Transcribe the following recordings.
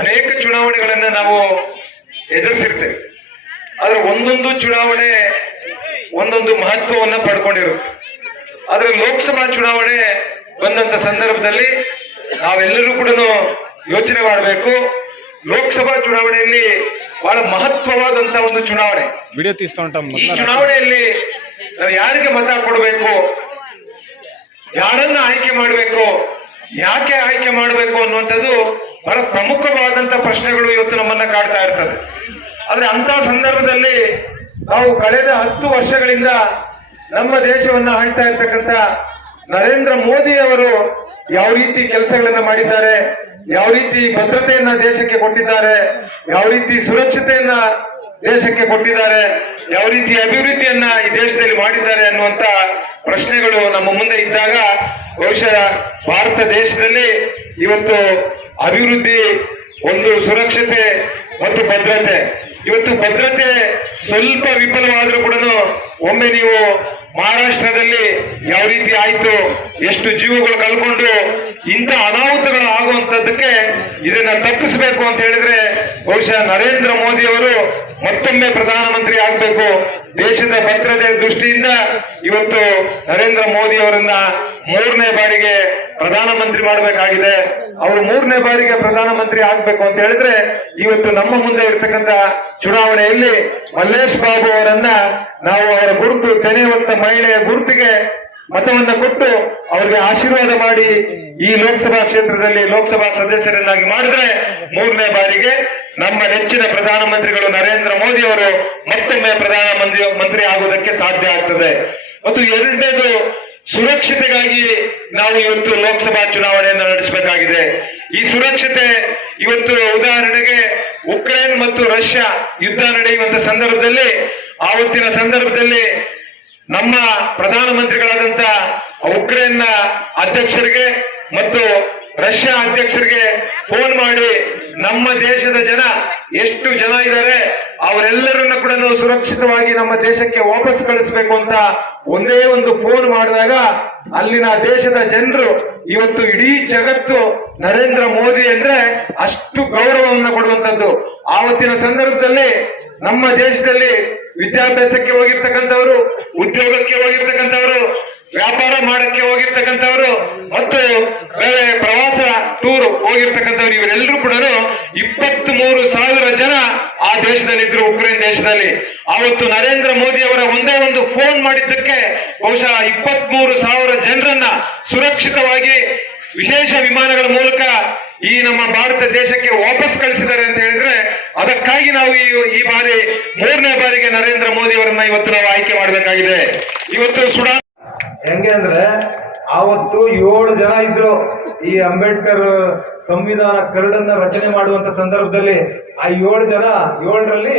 ಅನೇಕ ಚುನಾವಣೆಗಳನ್ನ ನಾವು ಎದುರಿಸಿರ್ತೇವೆ. ಆದ್ರೆ ಒಂದೊಂದು ಚುನಾವಣೆ ಒಂದೊಂದು ಮಹತ್ವವನ್ನ ಪಡ್ಕೊಂಡಿರುತ್ತೆ. ಆದ್ರೆ ಲೋಕಸಭಾ ಚುನಾವಣೆ ಬಂದಂತ ಸಂದರ್ಭದಲ್ಲಿ ನಾವೆಲ್ಲರೂ ಕೂಡ ಯೋಚನೆ ಮಾಡಬೇಕು. ಲೋಕಸಭಾ ಚುನಾವಣೆಯಲ್ಲಿ ಬಹಳ ಮಹತ್ವವಾದಂತ ಒಂದು ಚುನಾವಣೆ. ಈ ಚುನಾವಣೆಯಲ್ಲಿ ನಾವು ಯಾರಿಗೆ ಮತ ಕೊಡಬೇಕು, ಯಾರನ್ನ ಆಯ್ಕೆ ಮಾಡಬೇಕು, ಯಾಕೆ ಆಯ್ಕೆ ಮಾಡಬೇಕು ಅನ್ನುವಂಥದ್ದು ಬಹಳ ಪ್ರಮುಖವಾದಂತ ಪ್ರಶ್ನೆಗಳು ಇವತ್ತು ನಮ್ಮನ್ನ ಕಾಡ್ತಾ ಇರ್ತದೆ. ಆದ್ರೆ ಅಂತ ಸಂದರ್ಭದಲ್ಲಿ ನಾವು ಕಳೆದ 10 ವರ್ಷಗಳಿಂದ ನಮ್ಮ ದೇಶವನ್ನ ಆಳ್ತಾ ಇರ್ತಕ್ಕಂಥ ನರೇಂದ್ರ ಮೋದಿ ಅವರು ಯಾವ ರೀತಿ ಕೆಲಸಗಳನ್ನ ಮಾಡಿದ್ದಾರೆ, ಯಾವ ರೀತಿ ಭದ್ರತೆಯನ್ನ ದೇಶಕ್ಕೆ ಕೊಟ್ಟಿದ್ದಾರೆ, ಯಾವ ರೀತಿ ಸುರಕ್ಷತೆಯನ್ನ ದೇಶಕ್ಕೆ ಕೊಟ್ಟಿದ್ದಾರೆ, ಯಾವ ರೀತಿ ಅಭಿವೃದ್ಧಿಯನ್ನ ಈ ದೇಶದಲ್ಲಿ ಮಾಡಿದ್ದಾರೆ ಅನ್ನುವಂತ ಪ್ರಶ್ನೆಗಳು ನಮ್ಮ ಮುಂದೆ ಇದ್ದಾಗ ಬಹುಶಃ ಭಾರತ ದೇಶದಲ್ಲಿ ಇವತ್ತು ಅಭಿವೃದ್ಧಿ, ಒಂದು ಸುರಕ್ಷತೆ ಮತ್ತು ಭದ್ರತೆ, ಇವತ್ತು ಭದ್ರತೆ ಸ್ವಲ್ಪ ವಿಫಲವಾದ್ರೂ ಕೂಡ ಒಮ್ಮೆ ನೀವು ಮಹಾರಾಷ್ಟ್ರದಲ್ಲಿ ಯಾವ ರೀತಿ ಆಯ್ತು, ಎಷ್ಟು ಜೀವಗಳು ಕಳ್ಕೊಂಡು ಇಂಥ ಅನಾಹುತಗಳು ಆಗುವಂತದ್ದಕ್ಕೆ ಇದನ್ನ ತಪ್ಪಿಸಬೇಕು ಅಂತ ಹೇಳಿದ್ರೆ ಬಹುಶಃ ನರೇಂದ್ರ ಮೋದಿ ಅವರು ಮತ್ತೊಮ್ಮೆ ಪ್ರಧಾನಮಂತ್ರಿ ಆಗ್ಬೇಕು. ದೇಶದ ಭದ್ರತೆ ದೃಷ್ಟಿಯಿಂದ ಇವತ್ತು ನರೇಂದ್ರ ಮೋದಿ ಅವರನ್ನ 3ನೇ ಬಾರಿಗೆ ಪ್ರಧಾನಮಂತ್ರಿ ಮಾಡಬೇಕಾಗಿದೆ. ಅವರು 3ನೇ ಬಾರಿಗೆ ಪ್ರಧಾನಮಂತ್ರಿ ಆಗ್ಬೇಕು ಅಂತ ಹೇಳಿದ್ರೆ ಇವತ್ತು ನಮ್ಮ ಮುಂದೆ ಇರ್ತಕ್ಕಂಥ ಚುನಾವಣೆಯಲ್ಲಿ ಮಲ್ಲೇಶ್ ಬಾಬು ಅವರನ್ನ ನಾವು ಅವರ ಗುರುತು, ತೆನೆಯುವಂತ ಮಹಿಳೆಯ ಗುರುತಿಗೆ ಮತವನ್ನ ಕೊಟ್ಟು ಅವರಿಗೆ ಆಶೀರ್ವಾದ ಮಾಡಿ ಈ ಲೋಕಸಭಾ ಕ್ಷೇತ್ರದಲ್ಲಿ ಲೋಕಸಭಾ ಸದಸ್ಯರನ್ನಾಗಿ ಮಾಡಿದ್ರೆ 3ನೇ ಬಾರಿಗೆ ನಮ್ಮ ನೆಚ್ಚಿನ ಪ್ರಧಾನಮಂತ್ರಿಗಳು ನರೇಂದ್ರ ಮೋದಿ ಅವರು ಮತ್ತೊಮ್ಮೆ ಪ್ರಧಾನಮಂತ್ರಿ ಆಗುವುದಕ್ಕೆ ಸಾಧ್ಯ ಆಗ್ತದೆ. ಮತ್ತು ಎರಡನೇದು, ಸುರಕ್ಷತೆಗಾಗಿ ನಾವು ಇವತ್ತು ಲೋಕಸಭಾ ಚುನಾವಣೆಯನ್ನು ನಡೆಸಬೇಕಾಗಿದೆ. ಈ ಸುರಕ್ಷತೆ ಇವತ್ತು ಉದಾಹರಣೆಗೆ ಉಕ್ರೇನ್ ಮತ್ತು ರಷ್ಯಾ ಯುದ್ಧ ನಡೆಯುವಂತ ಸಂದರ್ಭದಲ್ಲಿ, ಆವತ್ತಿನ ಸಂದರ್ಭದಲ್ಲಿ ನಮ್ಮ ಪ್ರಧಾನಮಂತ್ರಿಗಳಾದಂತ ಉಕ್ರೇನ್ನ ಅಧ್ಯಕ್ಷರಿಗೆ ಮತ್ತು ರಷ್ಯಾ ಅಧ್ಯಕ್ಷರಿಗೆ ಫೋನ್ ಮಾಡಿ ನಮ್ಮ ದೇಶದ ಜನ ಎಷ್ಟು ಜನ ಇದ್ದಾರೆ ಅವರೆಲ್ಲರನ್ನ ಕೂಡ ನಾವು ಸುರಕ್ಷಿತವಾಗಿ ನಮ್ಮ ದೇಶಕ್ಕೆ ವಾಪಸ್ ಕಳಿಸಬೇಕು ಅಂತ ಒಂದೇ ಒಂದು ಫೋನ್ ಮಾಡಿದಾಗ ಅಲ್ಲಿನ ದೇಶದ ಜನರು ಇವತ್ತು ಇಡೀ ಜಗತ್ತು ನರೇಂದ್ರ ಮೋದಿ ಅಂದ್ರೆ ಅಷ್ಟು ಗೌರವವನ್ನು ಕೊಡುವಂತದ್ದು. ಆವತ್ತಿನ ಸಂದರ್ಭದಲ್ಲಿ ನಮ್ಮ ದೇಶದಲ್ಲಿ ವಿದ್ಯಾಭ್ಯಾಸಕ್ಕೆ ಹೋಗಿರ್ತಕ್ಕಂಥವರು, ಉದ್ಯೋಗಕ್ಕೆ ಹೋಗಿರ್ತಕ್ಕಂಥವರು, ವ್ಯಾಪಾರ ಮಾಡಕ್ಕೆ ಹೋಗಿರ್ತಕ್ಕಂಥವರು ಮತ್ತು ಬೇರೆ ಪ್ರವಾಸ ಟೂರ್ ಹೋಗಿರ್ತಕ್ಕಂಥವ್ರು, ಇವರೆಲ್ಲರೂ ಕೂಡ 23,000 ಜನ ಆ ದೇಶದಲ್ಲಿದ್ರು, ಉಕ್ರೇನ್ ದೇಶದಲ್ಲಿ. ಅವತ್ತು ನರೇಂದ್ರ ಮೋದಿ ಅವರ ಒಂದೇ ಒಂದು ಫೋನ್ ಮಾಡಿದ್ದಕ್ಕೆ ಬಹುಶಃ 23,000 ಜನರನ್ನ ಸುರಕ್ಷಿತವಾಗಿ ವಿಶೇಷ ವಿಮಾನಗಳ ಮೂಲಕ ಈ ನಮ್ಮ ಭಾರತ ದೇಶಕ್ಕೆ ವಾಪಸ್ ಕಳಿಸಿದ್ದಾರೆ ಅಂತ ಹೇಳಿದ್ರೆ ಅದಕ್ಕಾಗಿ ನಾವು ಈ ಬಾರಿ 3ನೇ ಬಾರಿಗೆ ನರೇಂದ್ರ ಮೋದಿ ಅವರನ್ನ ಇವತ್ತು ನಾವು ಆಯ್ಕೆ ಮಾಡಬೇಕಾಗಿದೆ. ಇವತ್ತು ಹೆಂಗೆ ಅಂದ್ರೆ ಆವತ್ತು 7 ಜನ ಇದ್ರು. ಈ ಅಂಬೇಡ್ಕರ್ ಸಂವಿಧಾನ ಕರಡನ್ನ ರಚನೆ ಮಾಡುವಂತ ಸಂದರ್ಭದಲ್ಲಿ ಆ 7 ಜನ, 7ರಲ್ಲಿ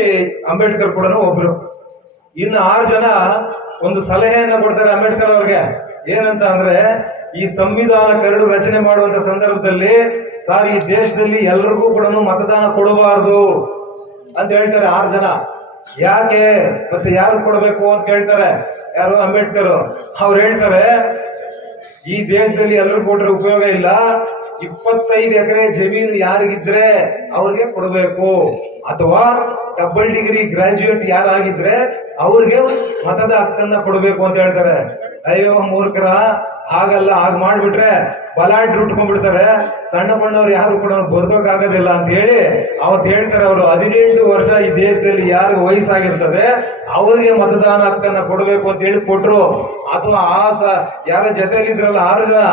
ಅಂಬೇಡ್ಕರ್ ಕೂಡ ಒಬ್ರು. ಇನ್ನು 6 ಜನ ಒಂದು ಸಲಹೆಯನ್ನ ಕೊಡ್ತಾರೆ ಅಂಬೇಡ್ಕರ್ ಅವ್ರಿಗೆ. ಏನಂತ ಅಂದ್ರೆ, ಈ ಸಂವಿಧಾನ ಕರಡು ರಚನೆ ಮಾಡುವಂತ ಸಂದರ್ಭದಲ್ಲಿ ಸರ್ ಈ ದೇಶದಲ್ಲಿ ಎಲ್ರಿಗೂ ಕೂಡ ಮತದಾನ ಕೊಡಬಾರ್ದು ಅಂತ ಹೇಳ್ತಾರೆ 6 ಜನ. ಯಾಕೆ ಮತ್ತೆ ಯಾರು ಕೊಡಬೇಕು ಅಂತ ಕೇಳ್ತಾರೆ. ಯಾರು? ಅಂಬೇಡ್ಕರ್. ಅವ್ರು ಹೇಳ್ತಾರೆ, ಈ ದೇಶದಲ್ಲಿ ಎಲ್ಲರೂ ಕೊಟ್ರೆ ಉಪಯೋಗ ಇಲ್ಲ, 25 ಎಕರೆ ಜಮೀನು ಯಾರಿಗಿದ್ರೆ ಅವ್ರಿಗೆ ಕೊಡಬೇಕು, ಅಥವಾ ಡಬಲ್ ಡಿಗ್ರಿ ಗ್ರಾಜ್ಯುಯೇಟ್ ಯಾರಾಗಿದ್ರೆ ಅವ್ರಿಗೆ ಮತದ ಹಕ್ಕನ್ನ ಕೊಡಬೇಕು ಅಂತ ಹೇಳ್ತಾರೆ. ಅಯ್ಯೋ ಮೂರ್ಖರ, ಹಾಗಲ್ಲ, ಹಾಗೆ ಮಾಡ್ಬಿಟ್ರೆ ಬಲಾಢ್ರು ಉಟ್ಕೊಂಡ್ಬಿಡ್ತಾರೆ, ಸಣ್ಣ ಪಣ್ಣವ್ರು ಯಾರು ಕೂಡ ಬದುಕೋಕ್ಕಾಗೋದಿಲ್ಲ ಅಂತ ಹೇಳಿ ಅವತ್ತು ಹೇಳ್ತಾರೆ. ಅವರು 18 ವರ್ಷ ಈ ದೇಶದಲ್ಲಿ ಯಾರಿಗೆ ವಯಸ್ಸಾಗಿರ್ತದೆ ಅವ್ರಿಗೆ ಮತದಾನ ಹಕ್ಕನ್ನ ಕೊಡಬೇಕು ಅಂತ ಹೇಳಿ ಕೊಟ್ರು. ಅಥವಾ ಯಾರ ಜೊತೆಯಲ್ಲಿದ್ರಲ್ಲ 6 ಜನ,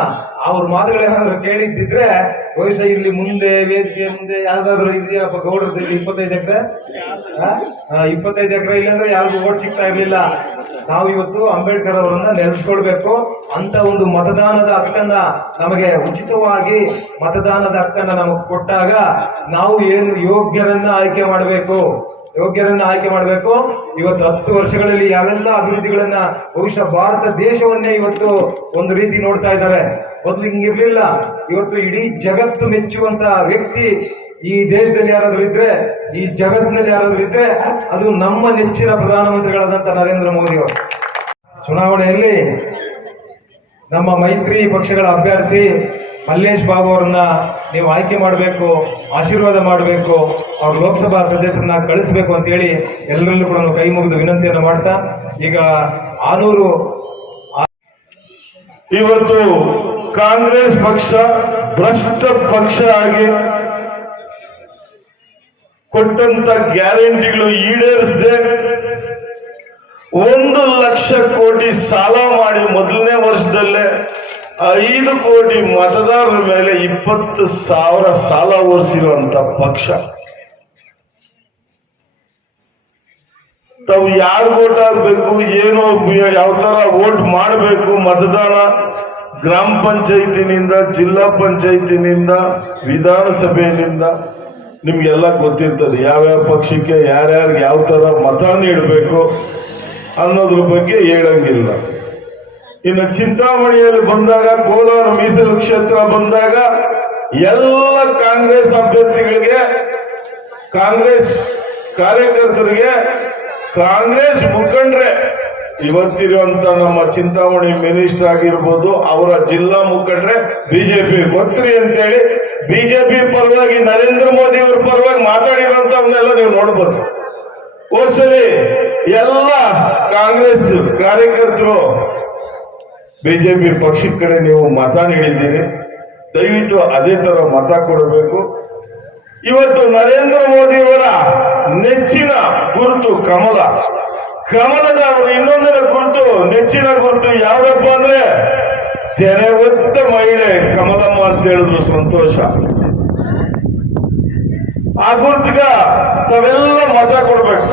ಅವ್ರ ಮಾತುಗಳೇನಾದ್ರು ಕೇಳಿದ್ದಿದ್ರೆ ಬಹುಶಃ ಇಲ್ಲಿ ಮುಂದೆ ವೇದಿಕೆ ಮುಂದೆ ಯಾವ್ದಾದ್ರು ಇದೆಯಪ್ಪ ಗೌಡ್ರದಲ್ಲಿ 25 ಎಕರೆ 25 ಎಕರೆ ಇಲ್ಲಾಂದ್ರೆ ಯಾರಿಗೂ ಓಟ್ ಸಿಗ್ತಾ ಇರ್ಲಿಲ್ಲ. ನಾವು ಇವತ್ತು ಅಂಬೇಡ್ಕರ್ ಅವರನ್ನ ನೆನೆಸ್ಕೊಳ್ಬೇಕು. ಅಂತ ಒಂದು ಮತದಾನದ ಹಕ್ಕನ್ನ ನಮಗೆ ಉಚಿತವಾಗಿ ಮತದಾನದ ಹಕ್ಕನ್ನ ನಮಗೆ ಕೊಟ್ಟಾಗ ನಾವು ಏನು ಯೋಗ್ಯರನ್ನ ಆಯ್ಕೆ ಮಾಡಬೇಕು. ಇವತ್ತು 10 ವರ್ಷಗಳಲ್ಲಿ ಯಾವೆಲ್ಲ ಅಭಿವೃದ್ಧಿಗಳನ್ನ ಬಹುಶಃ ಭಾರತ ದೇಶವನ್ನೇ ಇವತ್ತು ಒಂದು ರೀತಿ ನೋಡ್ತಾ ಇದ್ದಾರೆ. ಮೊದಲು ಹಿಂಗಿರ್ಲಿಲ್ಲ. ಇವತ್ತು ಇಡೀ ಜಗತ್ತು ಮೆಚ್ಚುವಂತ ವ್ಯಕ್ತಿ ಈ ದೇಶದಲ್ಲಿ ಯಾರಾದ್ರೂ ಇದ್ರೆ, ಈ ಜಗತ್ತಿನಲ್ಲಿ ಯಾರಾದ್ರೂ ಇದ್ರೆ ಅದು ನಮ್ಮ ನೆಚ್ಚಿನ ಪ್ರಧಾನಮಂತ್ರಿಗಳಾದಂತ ನರೇಂದ್ರ ಮೋದಿ ಅವರು. ಚುನಾವಣೆಯಲ್ಲಿ ನಮ್ಮ ಮೈತ್ರಿ ಪಕ್ಷಗಳ ಅಭ್ಯರ್ಥಿ ಮಲ್ಲೇಶ್ ಬಾಬು ಅವರನ್ನ ನೀವು ಆಯ್ಕೆ ಮಾಡಬೇಕು, ಆಶೀರ್ವಾದ ಮಾಡಬೇಕು, ಅವ್ರ ಲೋಕಸಭಾ ಸದಸ್ಯರನ್ನ ಕಳಿಸ್ಬೇಕು ಅಂತ ಹೇಳಿ ಎಲ್ಲರಲ್ಲೂ ಕೂಡ ಕೈ ಮುಗಿದು ವಿನಂತಿಯನ್ನು ಮಾಡ್ತಾ, ಈಗ ಆನೂರು ಇವತ್ತು ಕಾಂಗ್ರೆಸ್ ಪಕ್ಷ ಭ್ರಷ್ಟ ಪಕ್ಷ ಆಗಿ ಕೊಟ್ಟಂತ ಗ್ಯಾರಂಟಿಗಳು ಈಡೇರಿಸದೆ 1,00,000 ಕೋಟಿ ಸಾಲ ಮಾಡಿ ಮೊದಲನೇ ವರ್ಷದಲ್ಲೇ 5 ಕೋಟಿ ಮತದಾರರ ಮೇಲೆ 20,000 ಸಾಲ ಹೊರಿಸಿರುವಂತ ಪಕ್ಷ. ತಾವು ಯಾರು ವೋಟ್ ಹಾಕ್ಬೇಕು, ಏನು ಯಾವ ತರ ವೋಟ್ ಮಾಡಬೇಕು, ಮತದಾನ ಗ್ರಾಮ ಪಂಚಾಯತಿನಿಂದ, ಜಿಲ್ಲಾ ಪಂಚಾಯತಿನಿಂದ, ವಿಧಾನಸಭೆಯಿಂದ ನಿಮ್ಗೆಲ್ಲ ಗೊತ್ತಿರ್ತದೆ. ಯಾವ್ಯಾವ ಪಕ್ಷಕ್ಕೆ ಯಾರ್ಯಾರಿಗೆ ಯಾವ ತರ ಮತ ನೀಡಬೇಕು ಅನ್ನೋದ್ರ ಬಗ್ಗೆ ಹೇಳಂಗಿಲ್ಲ. ಇನ್ನು ಚಿಂತಾಮಣಿಯಲ್ಲಿ ಬಂದಾಗ, ಕೋಲಾರ ಮೀಸಲು ಕ್ಷೇತ್ರ ಬಂದಾಗ ಎಲ್ಲ ಕಾಂಗ್ರೆಸ್ ಅಭ್ಯರ್ಥಿಗಳಿಗೆ, ಕಾಂಗ್ರೆಸ್ ಕಾರ್ಯಕರ್ತರಿಗೆ, ಕಾಂಗ್ರೆಸ್ ಮುಖಂಡ್ರೆ, ಇವತ್ತಿರುವಂತ ನಮ್ಮ ಚಿಂತಾಮಣಿ ಮಿನಿಸ್ಟರ್ ಆಗಿರ್ಬೋದು, ಅವರ ಜಿಲ್ಲಾ ಮುಖಂಡ್ರೆ ಬಿಜೆಪಿ ಗೊತ್ತ್ರಿ ಅಂತೇಳಿ ಬಿಜೆಪಿ ಪರವಾಗಿ, ನರೇಂದ್ರ ಮೋದಿ ಅವರ ಪರವಾಗಿ ಮಾತಾಡಿರೋಂಥವನ್ನೆಲ್ಲ ನೀವು ನೋಡ್ಬೋದು. ಹೋದ್ಸಲಿ ಎಲ್ಲ ಕಾಂಗ್ರೆಸ್ ಕಾರ್ಯಕರ್ತರು ಬಿಜೆಪಿ ಪಕ್ಷದ ಕಡೆ ನೀವು ಮತ ನೀಡಿದ್ದೀರಿ. ದಯವಿಟ್ಟು ಅದೇ ತರ ಮತ ಕೊಡಬೇಕು. ಇವತ್ತು ನರೇಂದ್ರ ಮೋದಿ ಅವರ ನೆಚ್ಚಿನ ಗುರುತು ಕಮಲ. ಕಮಲದ ಅವರು ಇನ್ನೊಂದರ ಗುರುತು, ನೆಚ್ಚಿನ ಗುರುತು ಯಾವ್ದಪ್ಪ ಅಂದ್ರೆ ತೆನೆ ಹೊತ್ತ ಮಹಿಳೆ ಕಮಲಮ್ಮ ಅಂತ ಹೇಳಿದ್ರು. ಸಂತೋಷ. ಆ ಗುರುತಿಗ ತಾವೆಲ್ಲ ಮತ ಕೊಡ್ಬೇಕು.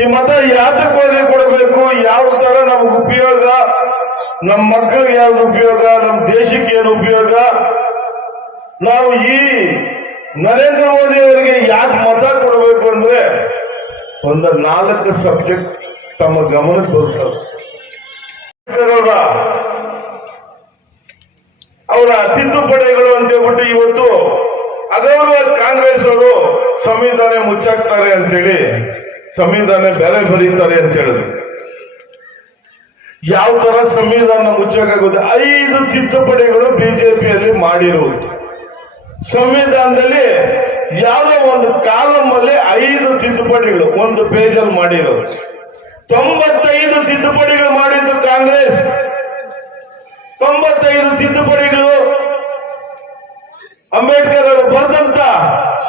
ಈ ಮತ ಯಾತಕ್ಕೋಗಿ ಕೊಡಬೇಕು, ಯಾವ ತರ ನಮ್ಗೆ ಉಪಯೋಗ, ನಮ್ಮ ಮಕ್ಕಳಿಗೆ ಯಾವ್ದು ಉಪಯೋಗ, ನಮ್ಮ ದೇಶಕ್ಕೆ ಏನು ಉಪಯೋಗ, ನಾವು ಈ ನರೇಂದ್ರ ಮೋದಿ ಅವರಿಗೆ ಯಾಕೆ ಮತ ಕೊಡಬೇಕು ಅಂದ್ರೆ ಒಂದು 4 ಸಬ್ಜೆಕ್ಟ್ ತಮ್ಮ ಗಮನಕ್ಕೆ ಬರ್ತದೆ. ಅವರ ತಿದ್ದುಪಡಿಗಳು ಅಂತ ಹೇಳ್ಬಿಟ್ಟು ಇವತ್ತು ಅಗೌರವ ಕಾಂಗ್ರೆಸ್ ಅವರು ಸಂವಿಧಾನ ಮುಚ್ಚಾಕ್ತಾರೆ ಅಂತೇಳಿ, ಸಂವಿಧಾನ ಬೇರೆ ಬರೀತಾರೆ ಅಂತ ಹೇಳಿದ್ರು. ಯಾವ ತರ ಸಂವಿಧಾನ ಮುಚ್ಚಕ್ಕಾಗುತ್ತೆ? 5 ತಿದ್ದುಪಡಿಗಳು ಬಿಜೆಪಿಯಲ್ಲಿ ಮಾಡಿರುವುದು. ಸಂವಿಧಾನದಲ್ಲಿ ಯಾವುದೋ ಒಂದು ಕಾಲಮ್ ಅಲ್ಲಿ 5 ತಿದ್ದುಪಡಿಗಳು ಒಂದು ಪೇಜ್ ಅಲ್ಲಿ ಮಾಡಿರೋದು. 95 ತಿದ್ದುಪಡಿಗಳು ಮಾಡಿದ್ದು ಕಾಂಗ್ರೆಸ್. 95 ತಿದ್ದುಪಡಿಗಳು ಅಂಬೇಡ್ಕರ್ ಅವರು ಬರೆದಂತ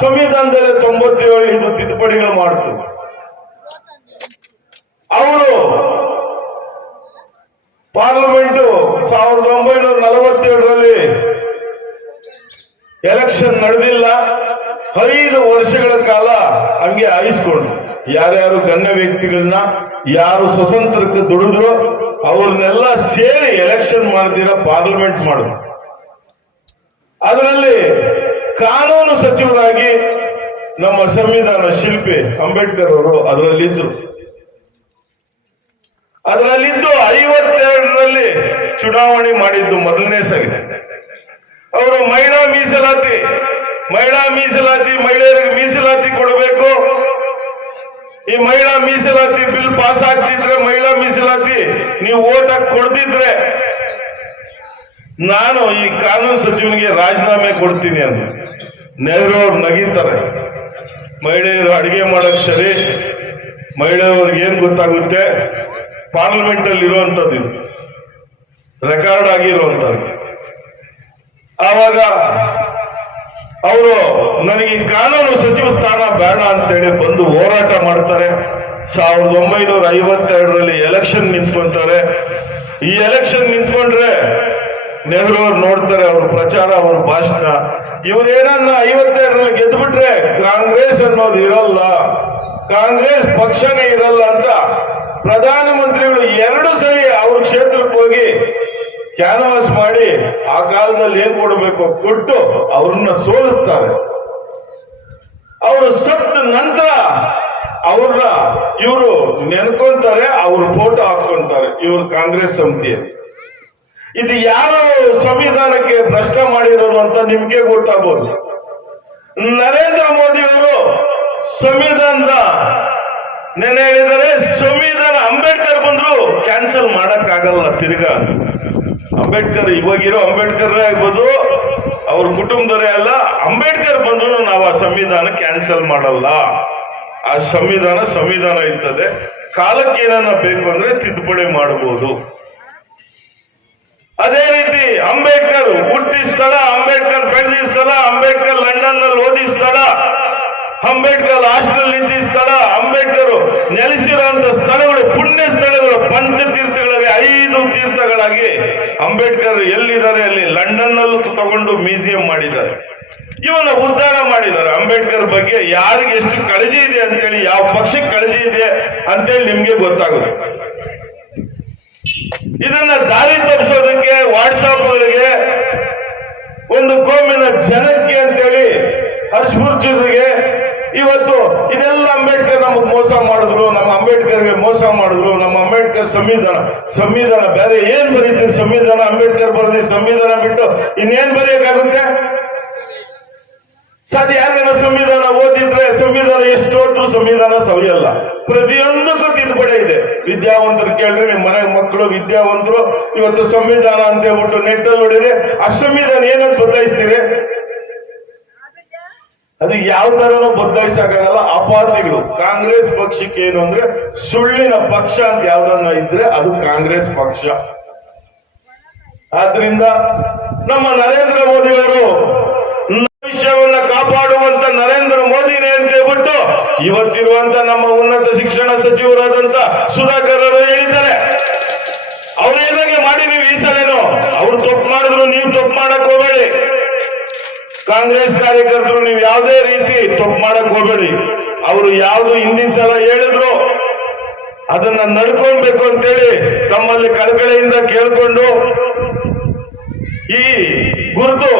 ಸಂವಿಧಾನದಲ್ಲಿ 97 ತಿದ್ದುಪಡಿಗಳು ಮಾಡಿದ್ರು. ಅವರು ಪಾರ್ಲಿಮೆಂಟ್ 1947ರಲ್ಲಿ ಎಲೆಕ್ಷನ್ ನಡೆದಿಲ್ಲ. 5 ವರ್ಷಗಳ ಕಾಲ ಹಂಗೆ ಆಯಿಸ್ಕೊಂಡು ಯಾರ್ಯಾರು ಗಣ್ಯ ವ್ಯಕ್ತಿಗಳನ್ನ, ಯಾರು ಸ್ವತಂತ್ರಕ್ಕೆ ದುಡಿದ್ರು ಅವ್ರನ್ನೆಲ್ಲ ಸೇರಿ ಎಲೆಕ್ಷನ್ ಮಾಡ್ದಿರ ಪಾರ್ಲಿಮೆಂಟ್ ಮಾಡಿದ್ರು. ಅದರಲ್ಲಿ ಕಾನೂನು ಸಚಿವರಾಗಿ ನಮ್ಮ ಸಂವಿಧಾನ ಶಿಲ್ಪಿ ಅಂಬೇಡ್ಕರ್ ಅವರು ಅದರಲ್ಲಿದ್ದು 52ರಲ್ಲಿ ಚುನಾವಣೆ ಮಾಡಿದ್ದು ಮೊದಲನೇ ಸರಿ. ಅವರು ಮಹಿಳಾ ಮೀಸಲಾತಿ, ಮಹಿಳೆಯರಿಗೆ ಮೀಸಲಾತಿ ಕೊಡಬೇಕು. ಈ ಮಹಿಳಾ ಮೀಸಲಾತಿ ಬಿಲ್ ಪಾಸ್ ಆಗ್ತಿದ್ರೆ, ಮಹಿಳಾ ಮೀಸಲಾತಿ ನೀವು ಓಟ್ ಹಾಕಿ ಕೊಡ್ತಿದ್ರೆ ನಾನು ಈ ಕಾನೂನು ಸಚಿವನಿಗೆ ರಾಜೀನಾಮೆ ಕೊಡ್ತೀನಿ ಅಂತ. ನೆಹರು ಅವ್ರು ನಗೀತಾರೆ. ಮಹಿಳೆಯರು ಅಡಿಗೆ ಮಾಡಕ್ ಸರಿ, ಮಹಿಳೆಯವ್ರಿಗೆ ಏನ್ ಗೊತ್ತಾಗುತ್ತೆ? ಪಾರ್ಲಿಮೆಂಟ್ ಅಲ್ಲಿ ಇರುವಂತದ್ದು, ಇದು ರೆಕಾರ್ಡ್ ಆಗಿರುವಂತದ್ದು. ಆವಾಗ ಅವರು ನನಗೆ ಕಾನೂನು ಸಚಿವ ಸ್ಥಾನ ಬೇಡ ಅಂತೇಳಿ ಬಂದು ಹೋರಾಟ ಮಾಡ್ತಾರೆ. 1952ರಲ್ಲಿ ಎಲೆಕ್ಷನ್ ನಿಂತ್ಕೊಂತಾರೆ. ಈ ಎಲೆಕ್ಷನ್ ನಿಂತ್ಕೊಂಡ್ರೆ ನೆಹರು ಅವ್ರು ನೋಡ್ತಾರೆ, ಅವ್ರ ಪ್ರಚಾರ, ಅವ್ರ ಭಾಷಣ. ಇವ್ರೇನನ್ನ 52ರಲ್ಲಿ ಗೆದ್ಬಿಟ್ರೆ ಕಾಂಗ್ರೆಸ್ ಅನ್ನೋದು ಇರಲ್ಲ, ಕಾಂಗ್ರೆಸ್ ಪಕ್ಷನೇ ಇರಲ್ಲ ಅಂತ ಪ್ರಧಾನಮಂತ್ರಿಗಳು 2 ಸರಿ ಅವ್ರ ಕ್ಷೇತ್ರಕ್ಕೆ ಹೋಗಿ ಕ್ಯಾನ್ವಾಸ್ ಮಾಡಿ ಆ ಕಾಲದಲ್ಲಿ ಏನ್ ಕೊಡಬೇಕು ಕೊಟ್ಟು ಅವ್ರನ್ನ ಸೋಲಿಸ್ತಾರೆ. ಅವರು ಸತ್ತ ನಂತರ ಅವ್ರನ್ನ ಇವರು ನೆನ್ಕೊಂತಾರೆ, ಅವ್ರ ಫೋಟೋ ಹಾಕೊಂತಾರೆ ಇವ್ರು ಕಾಂಗ್ರೆಸ್ ಸಮಿತಿ. ಇದು ಯಾರು ಸಂವಿಧಾನಕ್ಕೆ ಭ್ರಷ್ಟ ಮಾಡಿರೋದು ಅಂತ ನಿಮ್ಗೆ ಗೊತ್ತಾಗ್ಬೋದು. ನರೇಂದ್ರ ಮೋದಿ ಅವರು ಸಂವಿಧಾನದ ನೆನೆ ಹೇಳಿದರೆ, ಸಂವಿಧಾನ ಅಂಬೇಡ್ಕರ್ ಬಂದ್ರು ಕ್ಯಾನ್ಸಲ್ ಮಾಡಕ್ಕಾಗಲ್ಲ ತಿರ್ಗಾ. ಅಂಬೇಡ್ಕರ್ ಇವಾಗಿರೋ ಅಂಬೇಡ್ಕರ್ನೇ ಆಗ್ಬೋದು, ಅವ್ರ ಕುಟುಂಬದವರೇ ಅಲ್ಲ. ಅಂಬೇಡ್ಕರ್ ಬಂದ್ರು ನಾವು ಆ ಸಂವಿಧಾನ ಕ್ಯಾನ್ಸಲ್ ಮಾಡಲ್ಲ. ಆ ಸಂವಿಧಾನ ಇರ್ತದೆ. ಕಾಲಕ್ಕೆ ಏನನ್ನ ಬೇಕು ಅಂದ್ರೆ ತಿದ್ದುಪಡಿ ಮಾಡಬಹುದು. ಅದೇ ರೀತಿ ಅಂಬೇಡ್ಕರ್ ಹುಟ್ಟಿದ ಸ್ಥಳ, ಅಂಬೇಡ್ಕರ್ ಬೆಳೆದ ಸ್ಥಳ, ಅಂಬೇಡ್ಕರ್ ಲಂಡನ್ ನಲ್ಲಿ ಓದಿದ ಸ್ಥಳ, ಅಂಬೇಡ್ಕರ್ ಹಾಸ್ಟೆಲ್ ಇದ್ದ ಸ್ಥಳ, ಅಂಬೇಡ್ಕರ್ ನೆಲೆಸಿರುವಂತ ಸ್ಥಳಗಳು, ಪುಣ್ಯ ಸ್ಥಳಗಳು, ಪಂಚತೀರ್ಥಗಳಲ್ಲಿ 5 ತೀರ್ಥಗಳಾಗಿ ಅಂಬೇಡ್ಕರ್ ಎಲ್ಲಿದ್ದಾರೆ ಅಲ್ಲಿ ಲಂಡನ್ ನಲ್ಲೂ ತಗೊಂಡು ಮ್ಯೂಸಿಯಂ ಮಾಡಿದ್ದಾರೆ. ಇವನ್ನ ಉದ್ಧಾರ ಮಾಡಿದ್ದಾರೆ. ಅಂಬೇಡ್ಕರ್ ಬಗ್ಗೆ ಯಾರಿಗೆ ಎಷ್ಟು ಕಾಳಜಿ ಇದೆ ಅಂತೇಳಿ, ಯಾವ ಪಕ್ಷಕ್ಕೆ ಕಾಳಜಿ ಇದೆ ಅಂತೇಳಿ ನಿಮ್ಗೆ ಗೊತ್ತಾಗುತ್ತೆ. ಇದನ್ನ ದಾರಿ ತಪ್ಪಿಸೋದಕ್ಕೆ ವಾಟ್ಸಾಪ್ಗಳಿಗೆ, ಒಂದು ಕೋಮಿನ ಜನಕ್ಕೆ ಅಂತೇಳಿ ಹರ್ಷಪೂರ್ಜರಿಗೆ ಇವತ್ತು ಇದೆಲ್ಲ ಅಂಬೇಡ್ಕರ್ ನಮಗ್ ಮೋಸ ಮಾಡಿದ್ರು, ನಮ್ಮ ಅಂಬೇಡ್ಕರ್ಗೆ ಮೋಸ ಮಾಡಿದ್ರು, ನಮ್ಮ ಅಂಬೇಡ್ಕರ್ ಸಂವಿಧಾನ ಬೇರೆ ಏನ್ ಬರೀತೀರಿ? ಸಂವಿಧಾನ ಅಂಬೇಡ್ಕರ್ ಬರೆದಿ ಸಂವಿಧಾನ ಬಿಟ್ಟು ಇನ್ನೇನ್ ಬರೆಯಕ್ಕಾಗುತ್ತೆ? ಸಾಧ್ಯ? ಯಾರೇನೋ ಸಂವಿಧಾನ ಓದಿದ್ರೆ ಸಂವಿಧಾನ ಎಷ್ಟು ಓದಿದ್ರು ಸಂವಿಧಾನ ಸವಿಯಲ್ಲ. ಪ್ರತಿಯೊಂದಕ್ಕೂ ತಿದ್ದುಪಡಿ ಇದೆ. ವಿದ್ಯಾವಂತರು ಕೇಳ್ರಿ, ನಿಮ್ಮ ಮನೆ ಮಕ್ಕಳು ವಿದ್ಯಾವಂತರು ಇವತ್ತು ಸಂವಿಧಾನ ಅಂತ ಹೇಳ್ಬಿಟ್ಟು ನೆಟ್ಟಲ್ಲಿ ನೋಡಿದ್ರೆ ಆ ಸಂವಿಧಾನ ಏನಂತ ಬದಲಾಯಿಸ್ತೀರಿ? ಅದು ಯಾವ ತರನೂ ಬದಲಾಯಿಸಕ್ಕಾಗಲ್ಲ. ಅಪಾರ್ಥಿಗಳು. ಕಾಂಗ್ರೆಸ್ ಪಕ್ಷಕ್ಕೆ ಏನು ಅಂದ್ರೆ ಸುಳ್ಳಿನ ಪಕ್ಷ ಅಂತ ಯಾವ್ದನ್ನ ಇದ್ರೆ ಅದು ಕಾಂಗ್ರೆಸ್ ಪಕ್ಷ. ಆದ್ರಿಂದ ನಮ್ಮ ನರೇಂದ್ರ ಮೋದಿ ಅವರು ವಿಷಯವನ್ನ ಕಾಪಾಡುವಂತ ನರೇಂದ್ರ ಮೋದಿನೇ ಅಂತ ಹೇಳ್ಬಿಟ್ಟು ಇವತ್ತಿರುವಂತ ನಮ್ಮ ಉನ್ನತ ಶಿಕ್ಷಣ ಸಚಿವರಾದಂತ ಸುಧಾಕರ್ ಅವರು ಹೇಳಿದ್ದಾರೆ. ಅವ್ರು ಏನಾಗೆ ಮಾಡಿ ನೀವು ಈ ಸಲೇನು ಅವ್ರು ತಪ್ಪು ಮಾಡಿದ್ರು ನೀವು ತಪ್ಪು ಮಾಡಕ್ ಹೋಗಬೇಡಿ. ಕಾಂಗ್ರೆಸ್ ಕಾರ್ಯಕರ್ತರು ನೀವು ಯಾವುದೇ ರೀತಿ ತಪ್ಪು ಮಾಡಕ್ ಹೋಗಬೇಡಿ. ಅವರು ಯಾವ್ದು ಹಿಂದಿನ ಸಲ ಹೇಳಿದ್ರು ಅದನ್ನ ನಡ್ಕೊಳ್ಬೇಕು ಅಂತೇಳಿ ತಮ್ಮಲ್ಲಿ ಕಳಕಳಿಯಿಂದ ಕೇಳ್ಕೊಂಡು, ಈ ಗುರುತು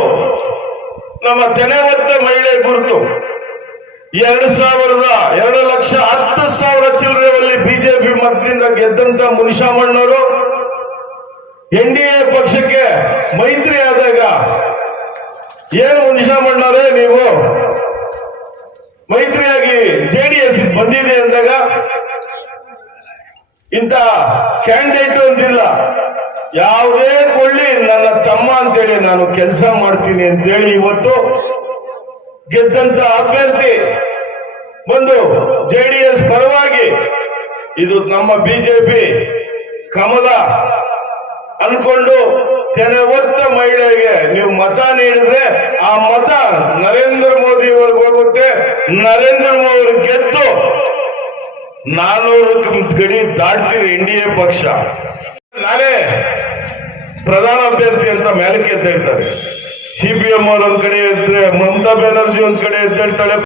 ನಮ್ಮ ತೆನೆ ಹೊತ್ತ ಮಹಿಳೆ ಗುರುತು 2,10,000 ಚಿಲ್ಲರೆಯಲ್ಲಿ ಬಿಜೆಪಿ ಮತದಿಂದ ಗೆದ್ದಂತ ಮುನಿಶಾಮಣ್ಣವರು NDA ಪಕ್ಷಕ್ಕೆ ಮೈತ್ರಿ ಆದಾಗ ಏನು ಮುನಿಶಾಮಣ್ಣವರೇ ನೀವು ಮೈತ್ರಿಯಾಗಿ JDS ಬಂದಿದೆ ಅಂದಾಗ ಇಂಥ ಕ್ಯಾಂಡಿಡೇಟ್ ಅಂತಿಲ್ಲ, ಯಾವುದೇ ಕೊಳ್ಳಿ ನನ್ನ ತಮ್ಮ ಅಂತೇಳಿ ನಾನು ಕೆಲಸ ಮಾಡ್ತೀನಿ ಅಂತೇಳಿ ಇವತ್ತು ಗೆದ್ದಂತ ಅಭ್ಯರ್ಥಿ ಬಂದು JDS ಪರವಾಗಿ ಇದು ನಮ್ಮ ಬಿಜೆಪಿ ಕಮಲ ಅನ್ಕೊಂಡು ತೆನೆ ಹೊತ್ತ ಮಹಿಳೆಗೆ ನೀವು ಮತ ನೀಡಿದ್ರೆ ಆ ಮತ ನರೇಂದ್ರ ಮೋದಿ ಅವ್ರಿಗೆ ಹೋಗುತ್ತೆ. ನರೇಂದ್ರ ಮೋದಿ ಅವರು ಗೆದ್ದು 400 ಗಡಿ ದಾಟ್ತೀರಿ NDA ಪಕ್ಷ. ನಾನೇ ಪ್ರಧಾನ ಅಭ್ಯರ್ಥಿ ಅಂತ ಮೇಲಕ್ಕೆ ಎದ್ದೇಳ್ತಾರೆ. CPM ಅವ್ರ ಒಂದ್ ಕಡೆ ಇದ್ರೆ, ಮಮತಾ ಬ್ಯಾನರ್ಜಿ ಒಂದ್ ಕಡೆ ಎದ್ದೇಳ್ತಾಳೆ.